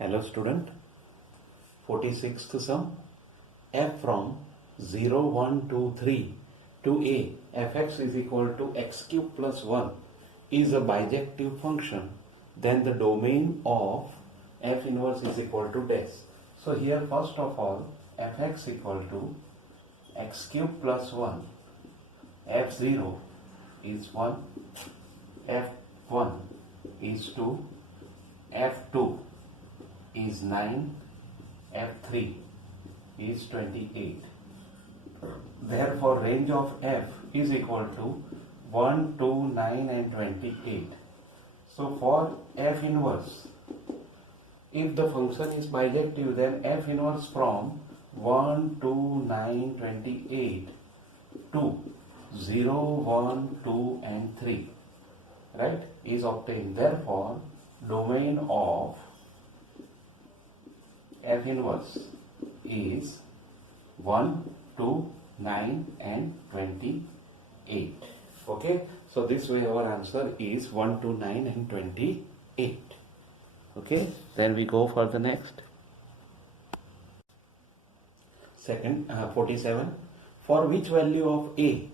Hello student, 46th sum. F from 0, 1, 2, 3 to a fx is equal to x cube plus 1 is a bijective function, then the domain of f inverse is equal to dash. So here first of all fx equal to x cube plus 1, f0 is 1, f1 is 2, f2 is 9, f3 is 28. Therefore range of f is equal to 1, 2, 9 and 28. So for f inverse, if the function is bijective, then f inverse from 1, 2, 9, 28 to 0, 1, 2 and 3, right, is obtained. Therefore domain of f inverse is 1, 2, 9 and 28. Okay, so this way our answer is 1, 2, 9 and 28. Okay, then we go for the next. Second, 47. For which value of a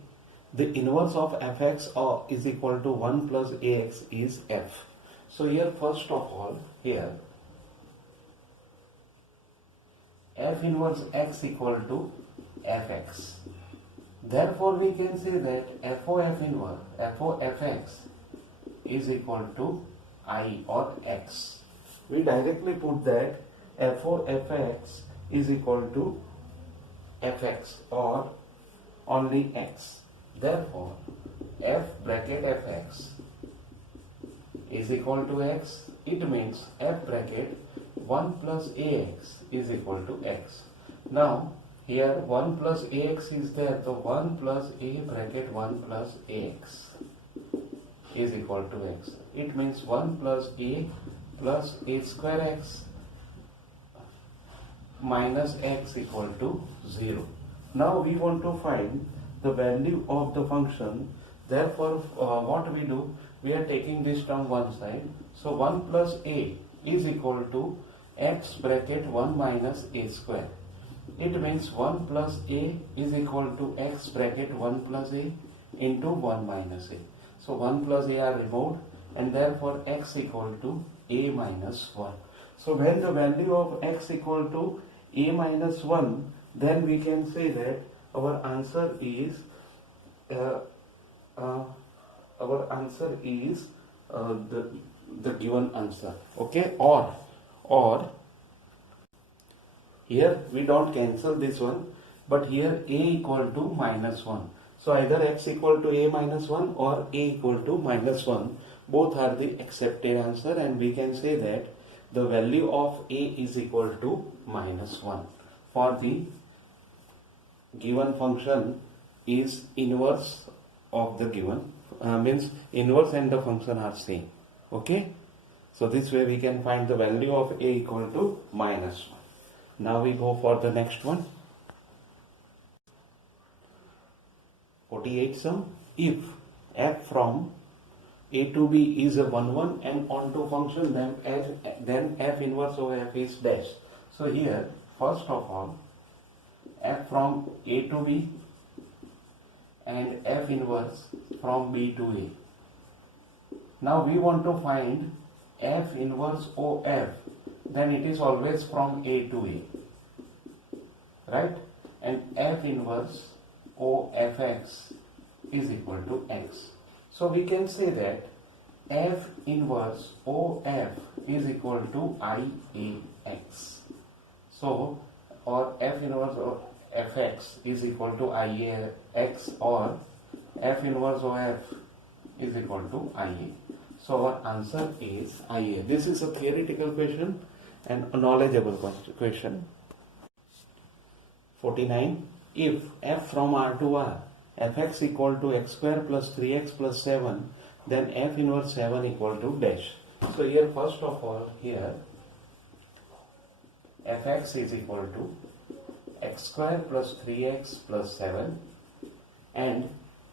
the inverse of fx is equal to 1 plus ax is f. So here first of all, here f inverse x equal to fx. Therefore we can say that f of fx is equal to I or x. We directly put that f of fx is equal to fx or only x. Therefore f bracket fx is equal to x. It means f bracket 1 plus ax is equal to x. Now here 1 plus ax is there, so 1 plus a bracket 1 plus ax is equal to x. It means 1 plus a square x minus x equal to 0. Now we want to find the value of the function. Therefore what we do, we are taking this term one side. So 1 plus a is equal to x bracket 1 minus a square. It means 1 plus a is equal to x bracket 1 plus a into 1 minus a. So 1 plus a are removed and therefore x equal to a minus 1. So when the value of x equal to a minus 1, then we can say that our answer is the given answer. Okay, or here we don't cancel this one, but here a equal to minus 1. So either x equal to a minus 1 or a equal to minus 1, both are the accepted answer, and we can say that the value of a is equal to minus 1 for the given function is inverse of the given, means inverse and the function are same. Okay, so this way we can find the value of a equal to minus 1. Now we go for the next one. 48 sum. If f from a to b is a 1 1 and onto function, then f inverse of f is dash. So here first of all f from a to b and f inverse from b to a. Now we want to find f inverse of, then it is always from a to a, right? And f inverse of fx is equal to x. So we can say that f inverse of f is equal to IAX. So, or f inverse of fx is equal to IAX, or f inverse of f is equal to IA. So our answer is IA. This is a theoretical question and a knowledgeable question. 49. If f from R to R, fx equal to x square plus 3x plus 7, then f inverse 7 equal to dash. So here first of all, here fx is equal to x square plus 3x plus 7 and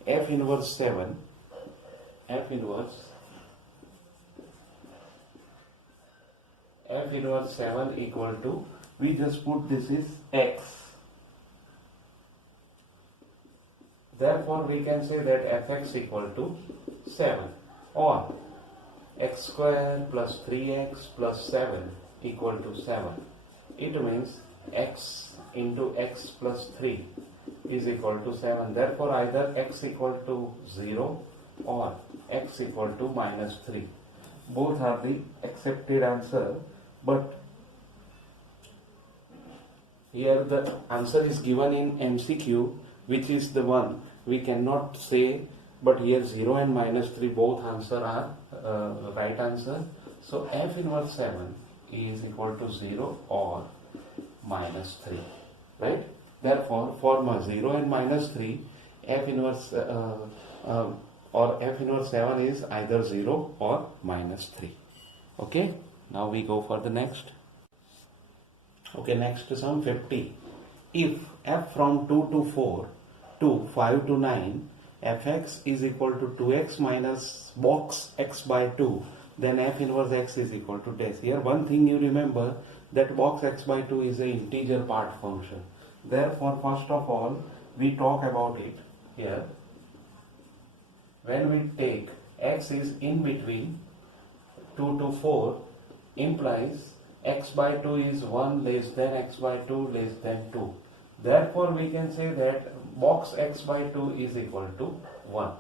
f inverse 7, f f inverse 7 equal to, we just put this is x. Therefore, we can say that fx equal to 7, or x square plus 3x plus 7 equal to 7. It means x into x plus 3 is equal to 7. Therefore, either x equal to 0 or x equal to minus 3. Both are the accepted answer, but here the answer is given in MCQ, which is the one we cannot say, but here 0 and minus 3 both answer are right answer. So f inverse 7 is equal to 0 or minus 3, right? Therefore, for 0 and minus 3, f inverse or f inverse 7 is either 0 or minus 3. Okay, now we go for the next. Okay, next sum 50. If f from 2 to 4 to 5 to 9, fx is equal to 2x minus box x by 2, then f inverse x is equal to dash. Here one thing you remember, that box x by 2 is an integer part function. Therefore, first of all, we talk about it here. When we take x is in between 2 to 4, implies x by 2 is 1 less than x by 2 less than 2. Therefore, we can say that box x by 2 is equal to 1.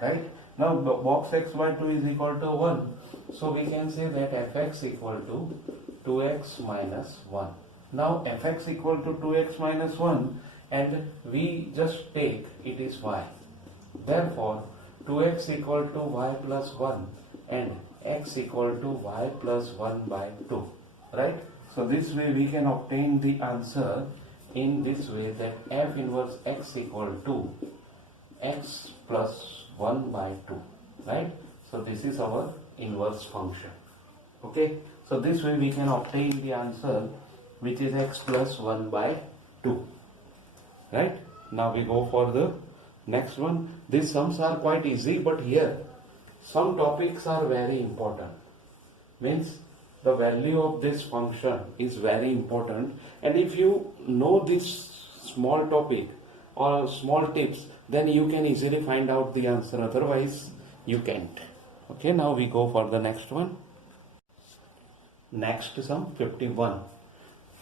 Right? Now, box x by 2 is equal to 1. So, we can say that fx equal to 2x minus 1. Now, fx equal to 2x minus 1, and we just take it is y. Therefore, 2x equal to y plus 1 and x equal to y plus 1 by 2. Right? So, this way we can obtain the answer in this way, that f inverse x equal to x plus 1 by 2. Right? So, this is our inverse function. Okay? So, this way we can obtain the answer, which is x plus 1 by 2. Right? Now we go for the next one. These sums are quite easy, but here some topics are very important. Means the value of this function is very important, and if you know this small topic or small tips, then you can easily find out the answer. Otherwise, you can't. Okay, now we go for the next one. Next sum 51.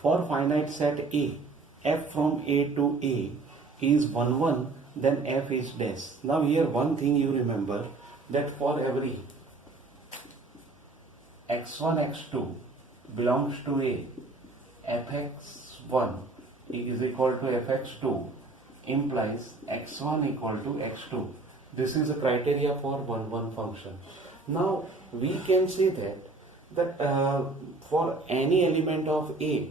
For finite set A, f from A to A is 1 1, then f is dash. Now here one thing you remember, that for every x1 x2 belongs to A, fx1 is equal to fx2 implies x1 equal to x2. This is a criteria for 1 1 function. Now we can say that for any element of A,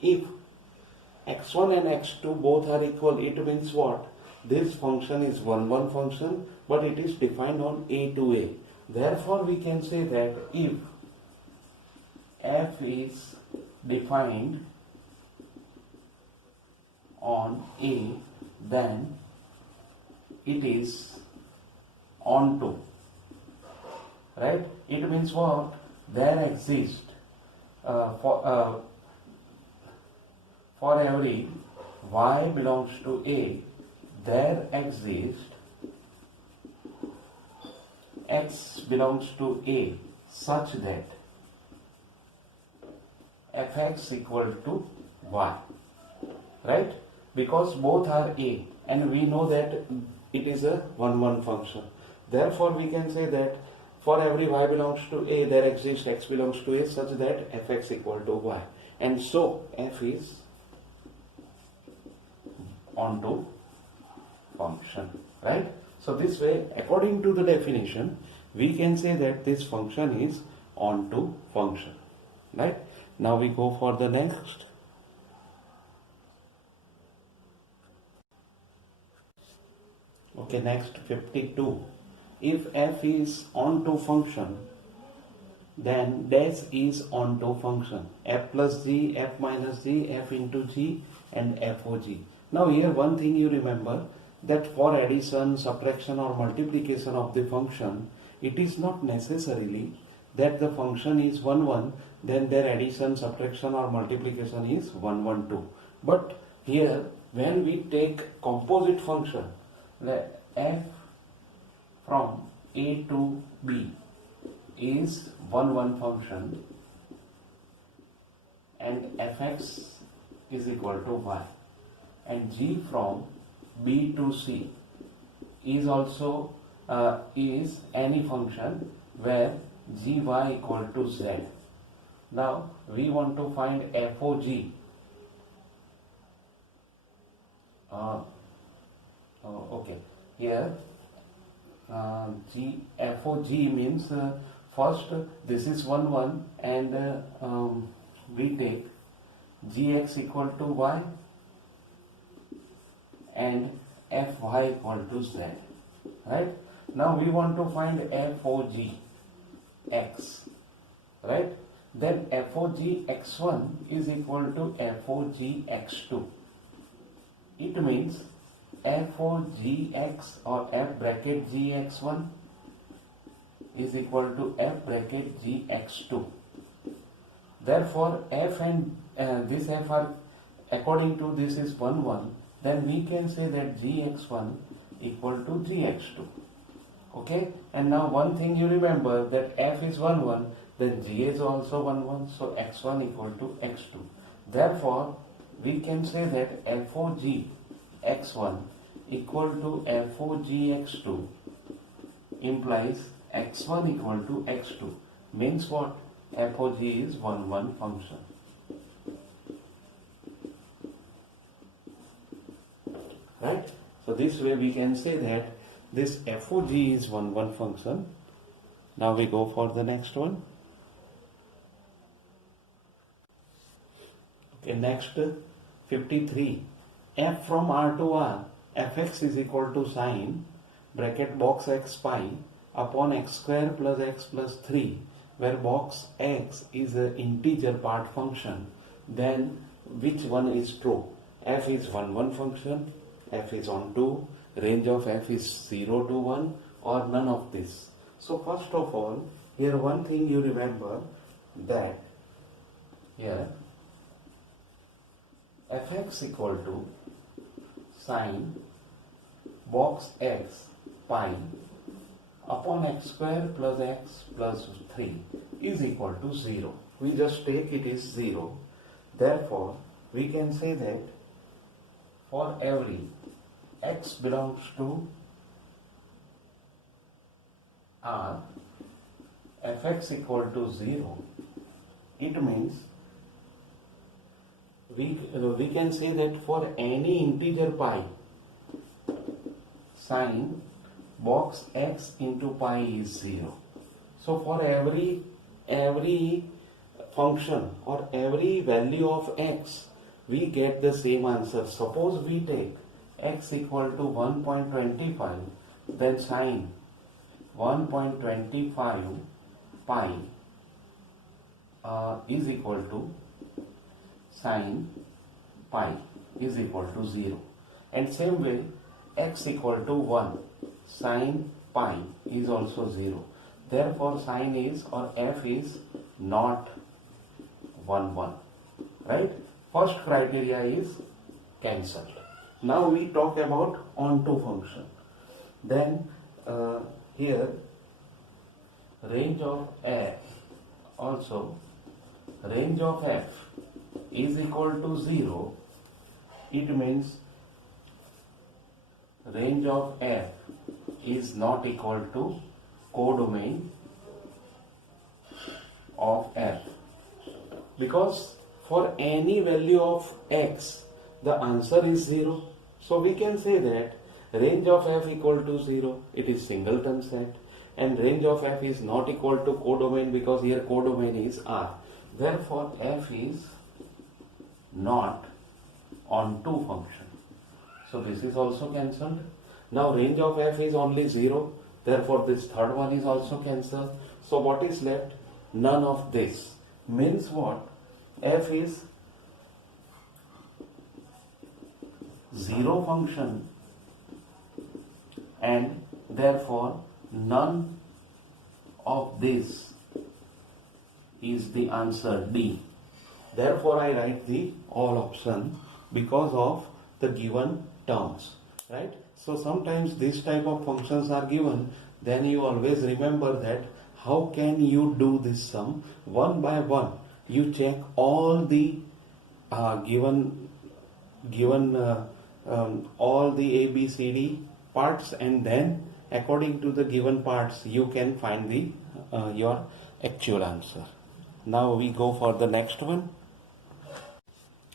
if x1 and x2 both are equal, it means what? This function is 1 1 function, but it is defined on A to A. Therefore, we can say that if f is defined on A, then it is onto. Right? It means what? There exists for every y belongs to A, there exists x belongs to A such that fx equal to y. Right? Because both are A, and we know that it is a 1 1 function. Therefore, we can say that for every y belongs to A, there exists x belongs to A such that fx equal to y. And so, f is onto function. Right? So, this way, according to the definition, we can say that this function is onto function. Right? Now, we go for the next. Okay, next 52. If f is onto function, then dash is onto function. F plus g, f minus g, f into g, and fog. Now here one thing you remember, that for addition, subtraction or multiplication of the function, it is not necessarily that the function is 1, 1, then their addition, subtraction or multiplication is 1, 1, 2. But here when we take composite function, let f from a to b is 1, 1 function and fx is equal to y, and g from b to c is also is any function where gy equal to z. Now we want to find FOG. Okay, here FOG means first this is 1, 1 and we take gx equal to y and fy equal to z. Right? Now we want to find FOG x. Right? Then FOG x1 is equal to FOG x2. It means FOGX or f bracket gx1 is equal to f bracket gx2. Therefore, f and this f are, according to this is 1, 1, then we can say that gx1 equal to gx2. Okay, and now one thing you remember, that f is 1, 1, then g is also 1, 1, so x1 equal to x2. Therefore, we can say that FOG x1 equal to FOG x2 implies x1 equal to x2. Means what? FOG is 1, 1 function. Right? So this way we can say that this FOG is 1, 1 function. Now we go for the next one. Okay, next 53. F from R to R, fx is equal to sine bracket box x pi upon x square plus x plus 3, where box x is an integer part function. Then which one is true? F is 1, 1 function, f is on 2, range of f is 0 to 1, or none of this. So first of all, here one thing you remember, that here fx equal to sine box x pi upon x square plus x plus 3 is equal to 0. We just take it is 0. Therefore, we can say that for every x belongs to R, fx equal to 0, it means we can say that for any integer pi, sine box x into pi is 0. So for every function or every value of x, we get the same answer. Suppose we take x equal to 1.25, then sine 1.25 pi is equal to sine pi is equal to 0. And same way, x equal to 1, sine pi is also 0. Therefore, sine is or f is not 1, 1. Right? First criteria is cancelled. Now we talk about onto function. Then here range of f, also range of f is equal to 0. It means range of f is not equal to codomain of f, because for any value of x the answer is 0. So we can say that range of f equal to 0, it is singleton set, and range of f is not equal to codomain because here codomain is R. Therefore f is not onto function. So this is also cancelled. Now range of f is only 0, therefore this third one is also cancelled. So what is left? None of this. Means what? F is 0 function and therefore none of this is the answer D. Therefore, I write the all option because of the given terms, right? So sometimes this type of functions are given, then you always remember that how can you do this sum one by one. You check all the given all the A, B, C, D parts, and then according to the given parts you can find the your actual answer. Now we go for the next one.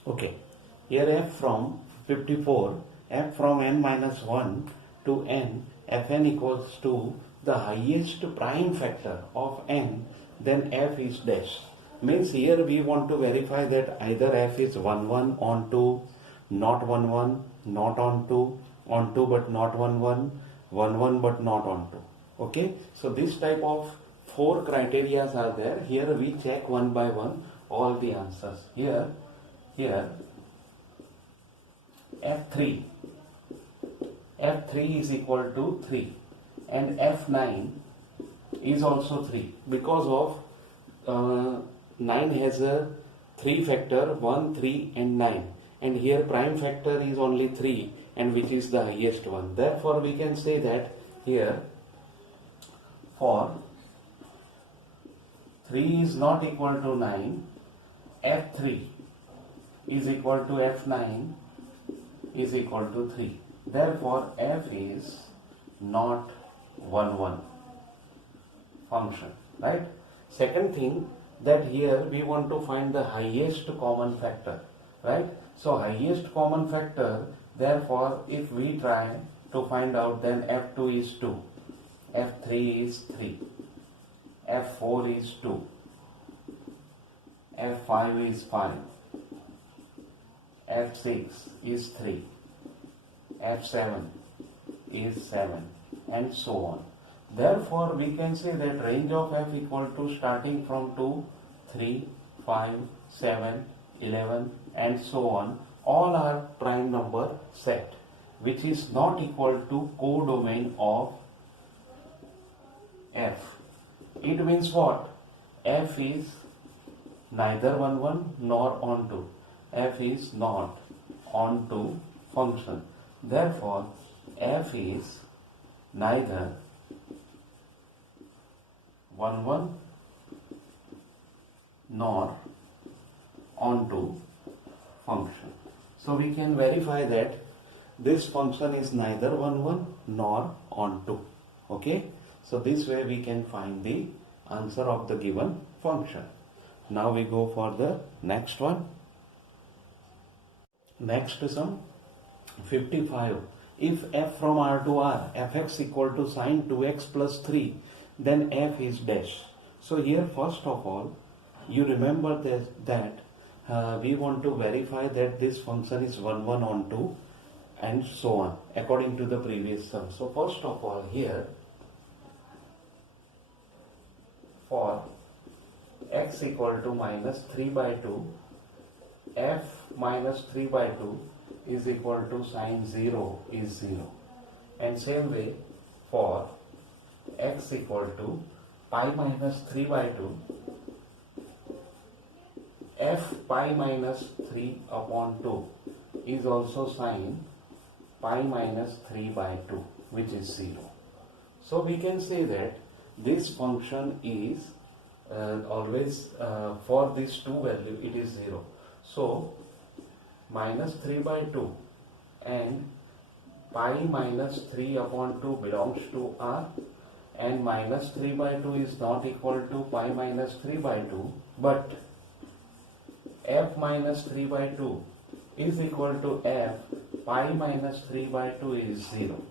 Okay, here f from 54, f from n minus 1 to n, fn equals to the highest prime factor of n, then f is dash. Means here we want to verify that either f is 1 1 on 2, not 1 1, not on 2 but not 1 1, 1 1 but not on 2. Okay, so this type of 4 criteria are there. Here we check one by one all the answers. Here f3 is equal to 3 and f9 is also 3 because of 9 has a 3 factor, 1, 3 and 9, and here prime factor is only 3 and which is the highest one. Therefore we can say that here for 3 is not equal to 9, f3 is equal to f9 is equal to 3. Therefore f is not 1 1 function, right? Second thing, that here we want to find the highest common factor, right? So highest common factor, therefore if we try to find out, then f2 is 2, f3 is 3, f4 is 2, f5 is 5, f6 is 3, f7 is 7, and so on. Therefore we can say that range of f equal to starting from 2, 3, 5, 7, 11 and so on, all are prime number set which is not equal to codomain of f. It means what? F is neither 1 1 nor onto. F is not onto function. Therefore f is neither 1 1 nor onto function. So we can verify that this function is neither 1 1 nor onto. Okay, so this way we can find the answer of the given function. Now we go for the next one. Next sum 55. If f from R to R, fx equal to sine 2x plus 3, then f is dash. So here first of all you remember that we want to verify that this function is 1 1 on 2 and so on according to the previous sum. So first of all here for x equal to minus 3 by 2, f minus 3 by 2 is equal to sine 0 is 0. And same way for x equal to pi minus 3 by 2, f pi minus 3 upon 2 is also sine pi minus 3 by 2 which is 0. So we can say that this function is always for this 2 value it is 0. So minus 3 by 2 and pi minus 3 upon 2 belongs to R, and minus 3 by 2 is not equal to pi minus 3 by 2, but f minus 3 by 2 is equal to f pi minus 3 by 2 is 0.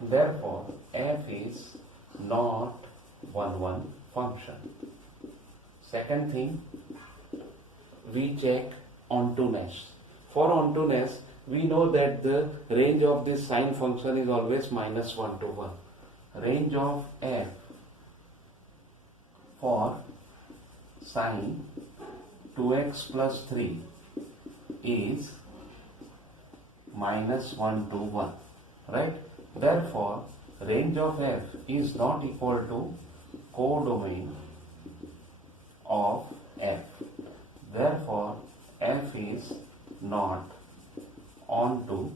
Therefore f is not 1 1 function. Second thing, we check ontoness. For ontoness, we know that the range of this sine function is always minus 1 to 1. Range of f for sine 2x plus 3 is minus 1 to 1, right? Therefore, range of f is not equal to codomain of f. Therefore, f is not onto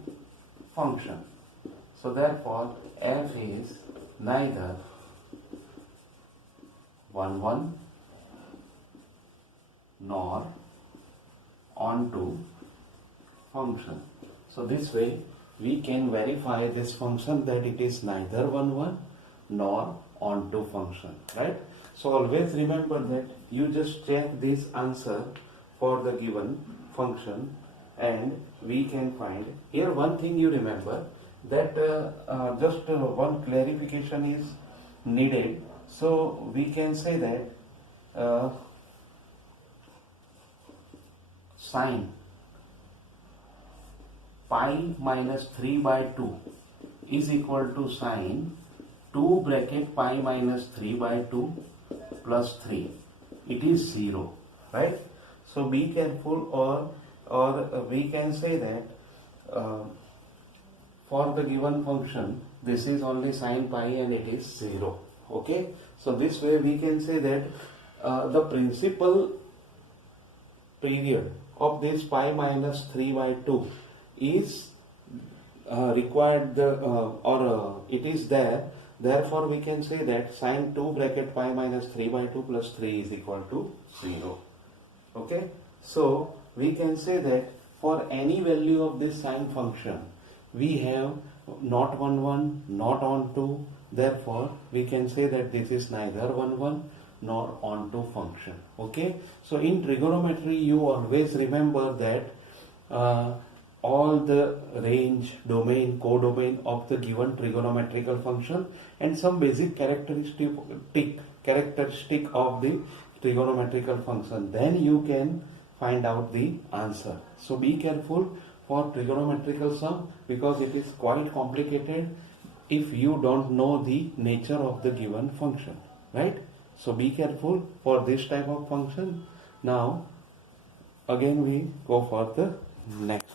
function. So therefore, f is neither 1 1 nor onto function. So this way we can verify this function that it is neither 1 1 nor onto function, right? So always remember that you just check this answer for the given function and we can find. Here one thing you remember that just one clarification is needed. So we can say that sine pi minus 3 by 2 is equal to sine 2 bracket pi minus 3 by 2 plus 3. It is 0, right? So be careful, or we can say that for the given function this is only sine pi and it is 0. Okay, so this way we can say that the principal period of this pi minus 3 by 2 is required it is there. Therefore we can say that sine 2 bracket pi minus 3 by 2 plus 3 is equal to 0. Okay, so we can say that for any value of this sine function we have not 1 1 not onto. Therefore we can say that this is neither 1 1 nor onto function. Okay, so in trigonometry you always remember that all the range, domain, codomain of the given trigonometrical function and some basic characteristic of the trigonometrical function, then you can find out the answer. So be careful for trigonometrical sum because it is quite complicated if you don't know the nature of the given function, right? So be careful for this type of function. Now again we go for the next.